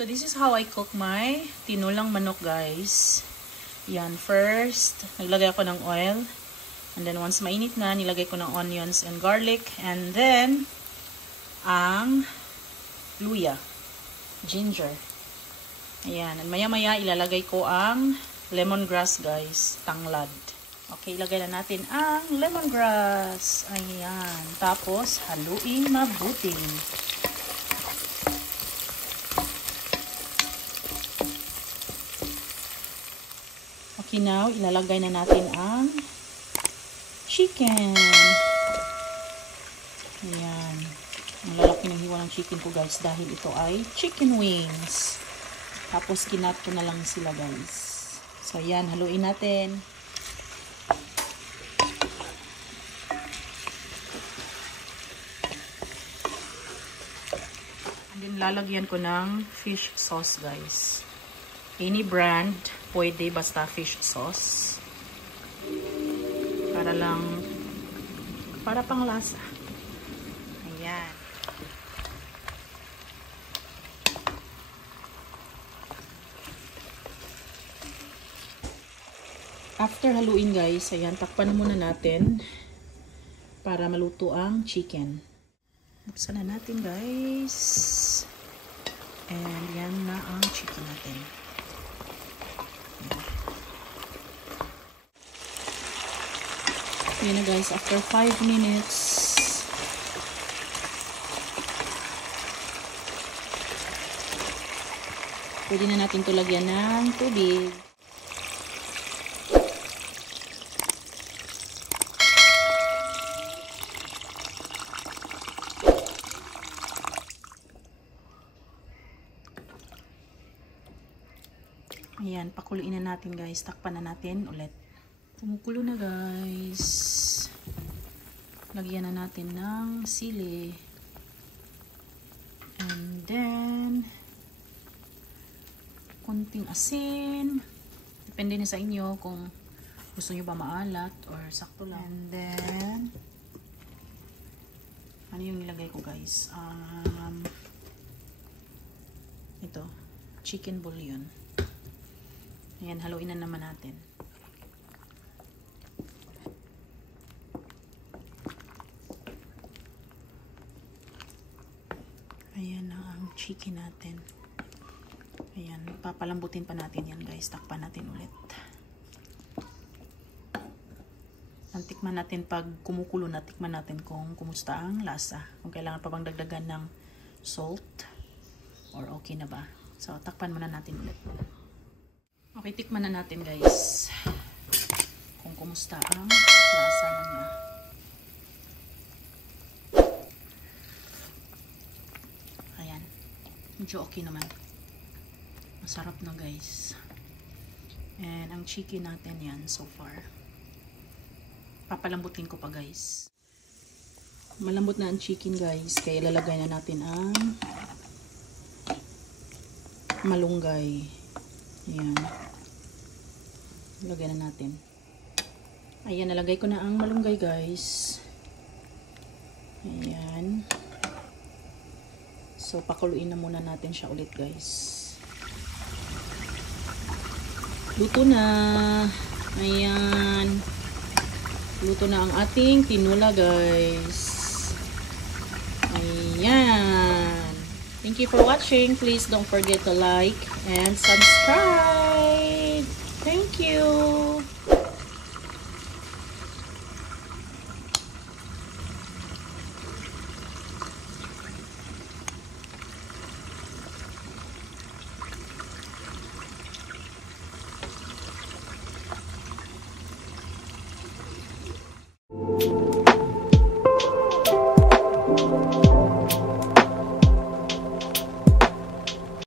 So this is how I cook my tinulang manok, guys. Yan, first, naglagay ako ng oil. And then once mainit na, nilagay ko ng onions and garlic. And then, ang luya, ginger. Ayan, and maya-maya ilalagay ko ang lemongrass, guys, tanglad. Okay, ilagay na natin ang lemongrass. Ayan, tapos haluin mabuti. Okay, now ilalagay na natin ang chicken. Ayan, ang lalaki ng hiwa ng chicken ko, guys, dahil ito ay chicken wings. Tapos kinat ko na lang sila, guys. So ayan, haluin natin. And then lalagyan ko ng fish sauce, guys. Any brand, pwede, basta fish sauce. Para pang lasa. Ayan. After haluin, guys, ayan, takpan muna natin para maluto ang chicken. Buksan na natin, guys. And yan na ang chicken natin. Yan na, guys, after 5 minutes. Pwede na natin ito lagyan ng tubig. Ayan, pakuluin na natin, guys. Takpan na natin ulit. Kumukulo na, guys. Lagyan na natin ng sili. And then, konting asin. Depende na sa inyo kung gusto nyo ba maalat or sakto lang. And then, ano yung nilagay ko, guys? Ito, chicken bouillon. Ayan, haluin na naman natin. Ayan na ang chicken natin. Ayan, papalambutin pa natin yan, guys. Takpan natin ulit. Tikman natin pag kumukulo na, tikman natin kung kumusta ang lasa. Kung kailangan pa bang dagdagan ng salt or okay na ba. So, takpan muna natin ulit. Okay, tikman na natin, guys, kung kumusta ang lasa na niya. Ayan, medyo okay naman. Masarap na, guys. And ang chicken natin yan so far. Papalambutin ko pa, guys. Malambot na ang chicken, guys, kaya ilalagay na natin ang malunggay. Ayan. Lagay na natin. Ayan, nalagay ko na ang malunggay, guys. Ayan. So, pakuluin na muna natin siya ulit, guys. Luto na. Ayan. Luto na ang ating tinula, guys. Ayan. Thank you for watching. Please don't forget to like and subscribe.